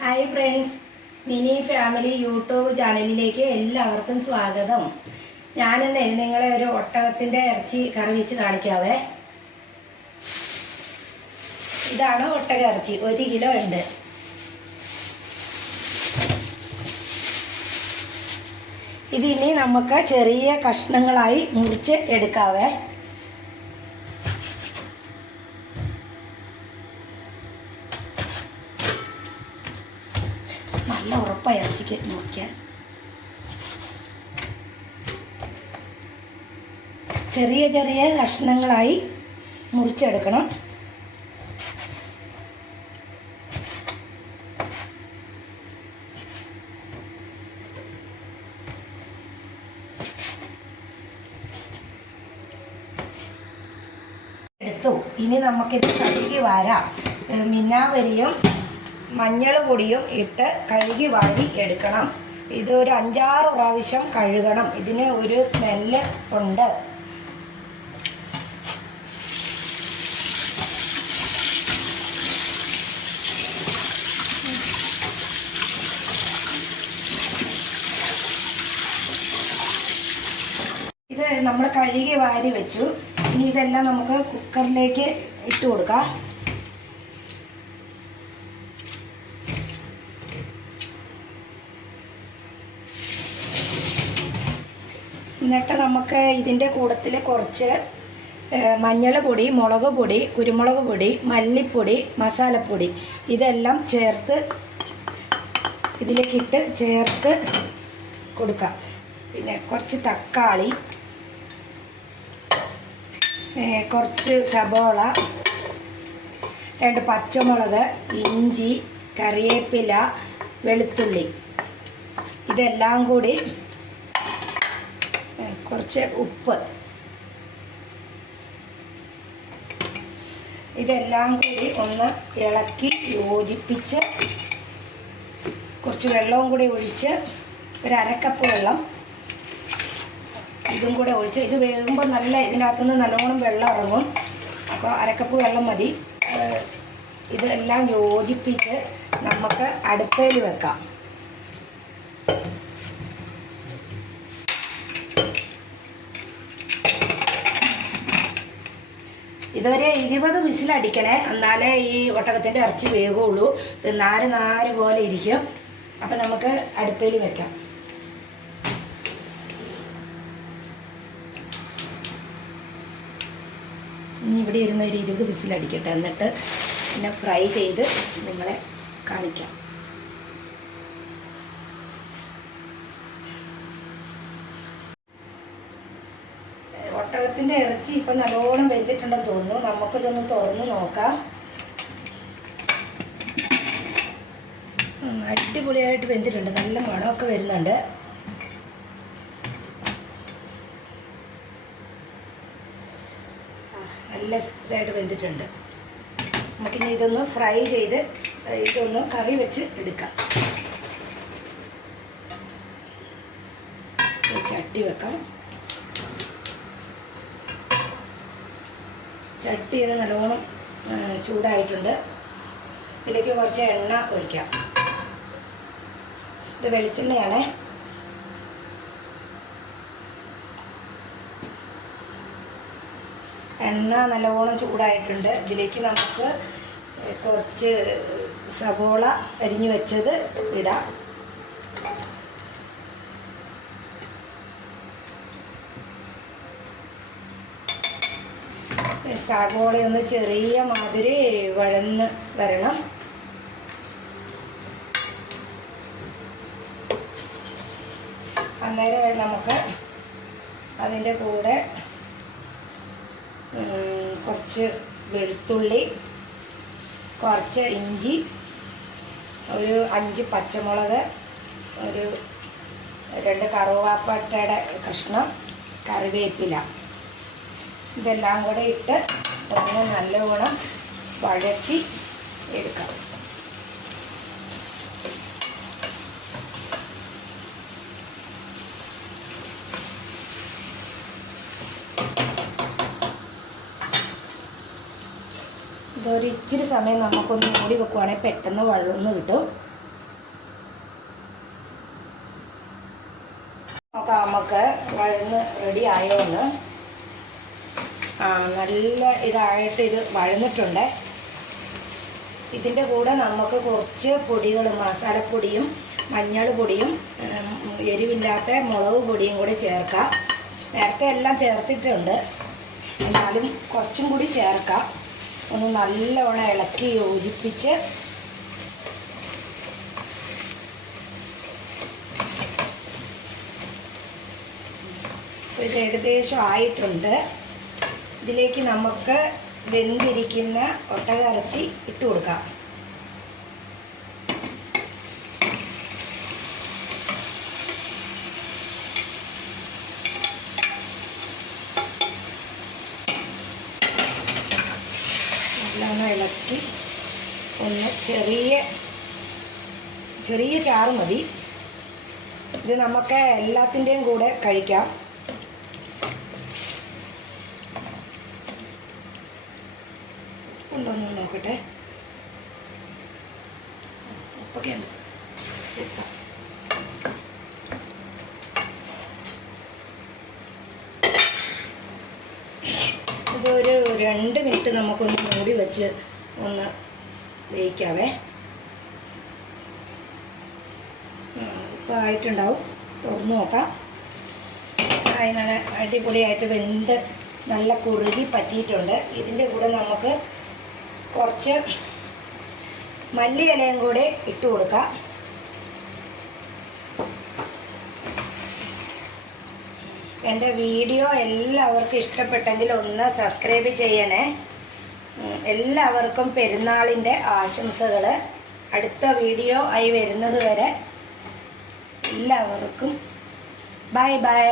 Hi friends, mini family YouTube ചാനലിലേക്ക് എല്ലാവർക്കും സ്വാഗതം. ഞാനിന്ന് നിങ്ങളെ ഒരു ഒട്ടകത്തിൻ്റെ ഇറച്ചി കറി വെച്ച് കാണിക്കാവേ. ഇതാണ് ഒട്ടക ഇറച്ചി, 1 കിലോ ഉണ്ട്. ഇതിനി നമുക്ക് ചെറിയ കഷ്ണങ്ങളായി മുറിച്ച് എടുക്കാവേ. നല്ല ഉറപ്പായി ഇറച്ചിക്ക് നോക്കിയാൽ. ചെറിയ ചെറിയ കഷ്ണങ്ങളായി മുറിച്ചെടുക്കണം. എടുത്തു. ഇനി നമുക്കിത് കഴുകി വാരാം. മിനാവരിയും മഞ്ഞൾ പൊടിയും ഇട്ട് കഴുകി വാരി എടുക്കണം. ഇതൊരു 5-6 പ്രാവശ്യം കഴുകണം. ഇതിന് ഒരു സ്മെല്ല് ഉണ്ട്. ഇത് നമ്മൾ കഴുകി വാരി വെച്ചു. ഇനി ഇതെല്ലാം നമുക്ക് കുക്കറിലേക്ക് ഇട്ട് കൊടുക്കാം. എന്നിട്ട് നമുക്ക് ഇതിൻ്റെ കൂട്ടത്തിൽ കുറച്ച് മഞ്ഞൾ പൊടി, മുളക് പൊടി, കുരുമുളക് പൊടി, മല്ലിപ്പൊടി, മസാലപ്പൊടി ഇതെല്ലാം ചേർത്ത് ഇതിലേക്കിട്ട് ചേർത്ത് കൊടുക്കാം. പിന്നെ കുറച്ച് തക്കാളി, കുറച്ച് സബോള, 2 പച്ചമുളക്, ഇഞ്ചി, കറിവേപ്പില, വെളുത്തുള്ളി ഇതെല്ലാം കൂടി, കുറച്ച് ഉപ്പ് ഇതെല്ലാം കൂടി ഒന്ന് ഇളക്കി യോജിപ്പിച്ച് കുറച്ച് വെള്ളവും കൂടി ഒഴിച്ച് ഒരു 1/2 കപ്പ് വെള്ളം ഇതും കൂടെ ഒഴിച്ച്, ഇത് വേകുമ്പോൾ നല്ല ഇതിനകത്തുനിന്ന് നല്ലോണം വെള്ളം ഇറങ്ങും. അപ്പോൾ 1/2 കപ്പ് വെള്ളം മതി. ഇതെല്ലാം യോജിപ്പിച്ച് നമുക്ക് അടുപ്പയിൽ വെക്കാം. ഇതൊരു 20 വിസിലടിക്കണേ, എന്നാലേ ഈ ഒട്ടകത്തിൻ്റെ ഇറച്ചി വേകുള്ളൂ. ഇത് നാര് പോലെ ഇരിക്കും. അപ്പം നമുക്ക് അടുപ്പയിൽ വെക്കാം. ഇനി ഇവിടെ ഇരുന്ന് ഒരു 20 വിസിലടിക്കട്ടെ. എന്നിട്ട് പിന്നെ ഫ്രൈ ചെയ്ത് നിങ്ങളെ കാണിക്കാം. ഒട്ടകത്തിൻ്റെ ഇറച്ചി ഇപ്പം നല്ലോണം വെന്തിട്ടുണ്ടെന്ന് തോന്നുന്നു. നമുക്കിതൊന്ന് തുറന്ന് നോക്കാം. അടിപൊളിയായിട്ട് വെന്തിട്ടുണ്ട്. നല്ല മണമൊക്കെ വരുന്നുണ്ട്. നല്ല ഇതായിട്ട് വെന്തിട്ടുണ്ട്. നമുക്കിനി ഇതൊന്ന് ഫ്രൈ ചെയ്ത് ഇതൊന്ന് കറി വെച്ച് എടുക്കാം. ചട്ടി വെക്കാം. ചട്ടിയിൽ നല്ലോണം ചൂടായിട്ടുണ്ട്. ഇതിലേക്ക് കുറച്ച് എണ്ണ ഒഴിക്കാം. ഇത് വെളിച്ചെണ്ണയാണ്. എണ്ണ നല്ലോണം ചൂടായിട്ടുണ്ട്. ഇതിലേക്ക് നമുക്ക് കുറച്ച് സവോള അരിഞ്ഞു വെച്ചത് ഇടാം. സവോളയൊന്ന് ചെറിയ മാതിരി വഴന്ന് വരണം. അന്നേരം നമുക്ക് അതിൻ്റെ കൂടെ കുറച്ച് വെളുത്തുള്ളി, കുറച്ച് ഇഞ്ചി, ഒരു 5 പച്ചമുളക്, ഒരു 2 കറുവാപ്പട്ടയുടെ കഷ്ണം, കറിവേപ്പില ഇതെല്ലാം കൂടെ ഇട്ട് ഒന്ന് നല്ലവണ്ണം വഴറ്റി എടുക്കാം. ഇതൊരു ഇച്ചിരി സമയം നമുക്കൊന്ന് മൂടി വെക്കുവാണെങ്കിൽ പെട്ടെന്ന് വഴന്ന് കിട്ടും. നോക്കാം നമുക്ക് വഴന്ന് റെഡി ആയോന്ന്. നല്ല ഇതായിട്ട് ഇത് വഴന്നിട്ടുണ്ട്. ഇതിൻ്റെ കൂടെ നമുക്ക് കുറച്ച് പൊടികൾ, മസാലപ്പൊടിയും മഞ്ഞൾ പൊടിയും എരിവില്ലാത്ത മുളക് പൊടിയും കൂടി ചേർക്കാം. നേരത്തെ എല്ലാം ചേർത്തിട്ടുണ്ട്, എന്നാലും കുറച്ചും കൂടി ചേർക്കാം. ഒന്ന് നല്ലോണം ഇളക്കി യോജിപ്പിച്ച് ഇത് ഏകദേശം ആയിട്ടുണ്ട്. ഇതിലേക്ക് നമുക്ക് വെന്തിരിക്കുന്ന ഒട്ടകയിറച്ചി ഇട്ട് കൊടുക്കാം. നല്ലോണം ഇളക്കി ഒന്ന് ചെറിയ ചാറ് മതി. ഇത് നമുക്ക് എല്ലാത്തിൻ്റെയും കൂടെ കഴിക്കാം. ഉണ്ടോന്ന് നോക്കട്ടെ. ഉപ്പൊക്കെയുണ്ട്. ഇതൊരു 2 മിനിറ്റ് നമുക്കൊന്ന് മൂടി വെച്ച് ഒന്ന് വേവിക്കാവേ. ഇപ്പോൾ ആയിട്ടുണ്ടാവും. തുറന്ന് നോക്കാം. നല്ല അടിപൊളിയായിട്ട് വെന്ത് നല്ല കുറുകി പറ്റിയിട്ടുണ്ട്. ഇതിൻ്റെ കൂടെ നമുക്ക് കുറച്ച് മല്ലിയിലയും കൂടെ ഇട്ട് കൊടുക്കാം. എൻ്റെ വീഡിയോ എല്ലാവർക്കും ഇഷ്ടപ്പെട്ടെങ്കിൽ ഒന്ന് സബ്സ്ക്രൈബ് ചെയ്യണേ. എല്ലാവർക്കും പെരുന്നാളിൻ്റെ ആശംസകൾ. അടുത്ത വീഡിയോ ആയി വരുന്നത് വരെ എല്ലാവർക്കും ബൈ ബൈ.